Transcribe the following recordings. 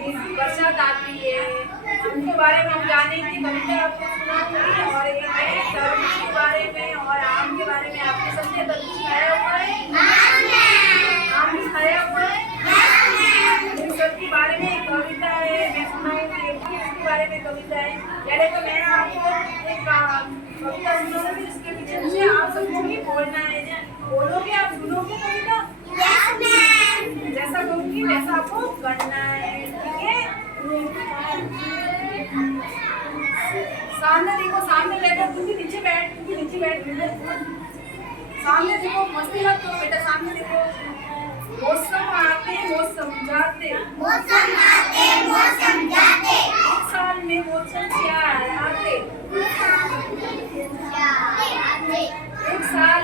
बरसात आती है, उनके बारे में हम जानेंगे, कविता आपको सुनाऊंगी और एक है तरबूज के बारे में और आम के बारे में। आपने समझे तरबूज खाया हुआ है? आम भी खाया हुआ है? इन सब के बारे में एक कविता है, मैं सुनाऊंगी। इसके बारे में कविता है। पहले तो मैं आपको एक कविता सुनाऊंगी, उसके पीछे मुझे आप सबको भी बोलना है। बोलोगे, आप सुनोगे कविता? जैसा कहूँगी वैसा आपको करना है, ठीक है? सामने देखो, सामने बैठो, तुम भी नीचे बैठ, तुम भी नीचे बैठ। सामने देखो, मस्ती मत करो बेटा, सामने देखो। मौसम आते मौसम जाते, मौसम आते मौसम जाते, एक साल में मौसम चार आते, एक साल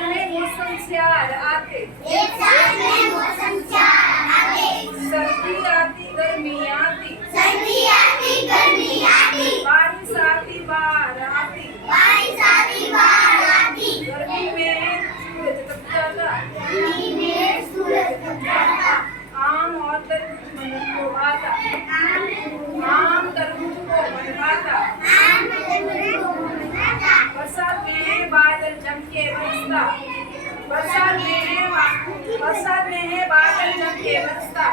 में मौसम चार आते, साल में मौसम चार आते। सर्दी आती गर्मी आती, सर्दी आती गर्मी आती, बारिश आती बाढ़ आती, बारिश आती बाढ़ आती, गर्मी में सूरज तप जाता, गर्मी में सूरज तप जाता, आम और तरबूज मन को भाता, आम तरबूज को मन भाता, आम तरबूज को मन भाता, बरसात में बादल जम के बरसता, बरसात में है बादल जम के बरसता,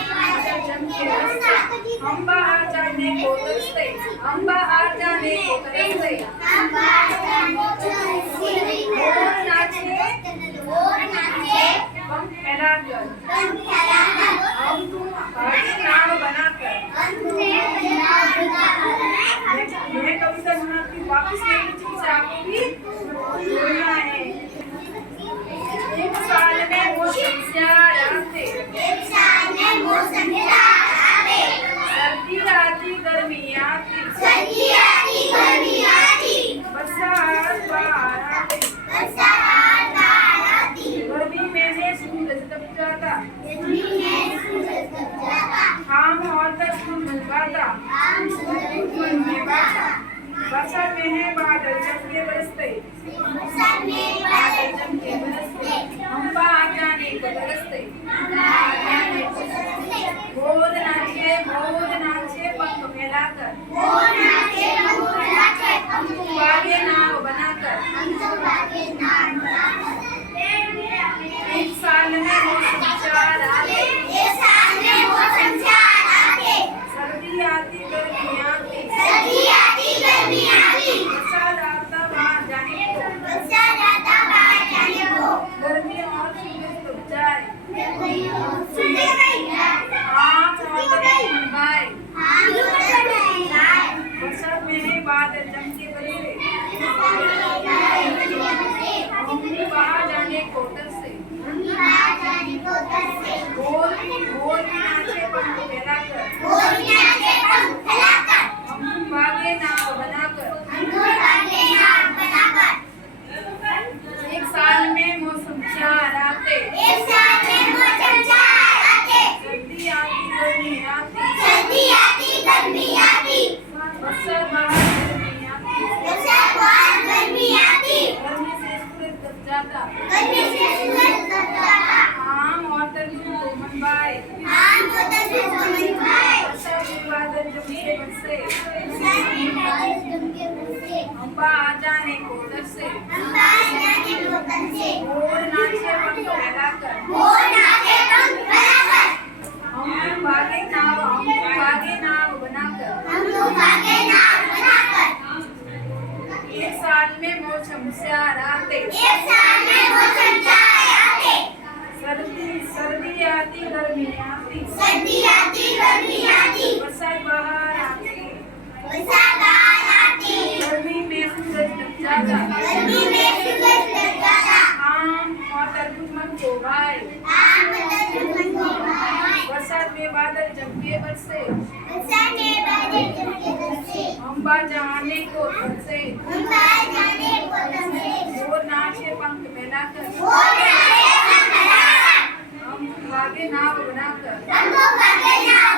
बादल जम के बरसता, हम बाहर जाने को तरसते, हम बाहर जाने को तरसते, हम बाहर जाने को तरसते, मोर नाचे पंख फैलाकर, हम तुम भागे नाव बनाकर। मैं कविता सुनाती हूँ, वापस मेरी चीज आपको भी बोलना है। एक साल में मौसम चार आते, एक साल में मौसम चार आते, सर्दी आती गर्मी आती, सर्दी आती गर्मी आती, बरसात बाढ़ आती, बरसात बाढ़ आती, गर्मी में है सूरज तप जाता, गर्मी में सूरज तप जाता, आम और तरबूज मन भाता, आम तरबूज मन में भाता, बरसात में है बादल जम के बरसते, बरसात में बादल जम के बरसते, हम बाहर जाने को तरसते, मोर नाचे पंख फैलाकर, मोर नाचे हम तुम आगे नाव बनाकर। हम सब आगे नाम बनाकर। एक साल में मौसम चार आते, एक साल में मौसम चार आते, सर्दी आती गर्मी आती, सर्दी आती गर्मी आती, बरसात आता बाहर जाने को, बरसात आता बाहर जाने को, गर्मी और सूरज तप जाए, गर्मी और सूरज तप जाए, आम और तरबूज मन भाए, आम और तरबूज खाए, बरसात में है बादल जम के बरसे, हम बाहर जाने को तरसे, हम बाहर जाने को तरसे, मोर नाचे पंख फैलाकर, मोर नाचे पंख फैलाकर, हम भागे नाव बनाकर। हम सब आगे नाम बनाकर। एक साल में मौसम चार आते, एक साल में मौसम चार आते, सर्दी आती गर्मी आती, सर्दी आती गर्मी आती, बरसात बाहर गर्मी आती, बरसात बाहर गर्मी आती, गर्मी से सूरज तप जाता, गर्मी से सूरज तप जाता, आम और तरबूज को मन भाए, आम को तरबूज को मन भाए, बरसात में बादल जम के बरसे, बरसात में बादल जम के बरसे, हम बाहर जाने को तरसे, हम बाहर जाने को तरसे, मोर नाचे पंख फैलाकर, मोर नाचे पंख फैलाकर, हम भागे नाव बनाकर। हम लोग आगे नाम बनाकर। एक साल में मौसम चार आते, एक साल में मौसम चार आते, सर्दी आती गर्मी आती, सर्दी आती गर्मी आती, बरसात बाहर आती, बरसात बाहर आती, गर्मी में सूरज तप जाता, गर्मी में सूरज तप जाता, आम और तरबूज मन को भाए, आम और तरबूज मन को भाए, बरसात में बादल जम के बरसे, बरसात में बादल जम के बरसे, हम बाहर जाने को तरसे, हम बाहर जाने को तरसे, मोर नाचे पंख फैलाकर, मोर नाचे पंख फैलाकर, हम भागे नाव बनाकर। हम लोग आगे नाव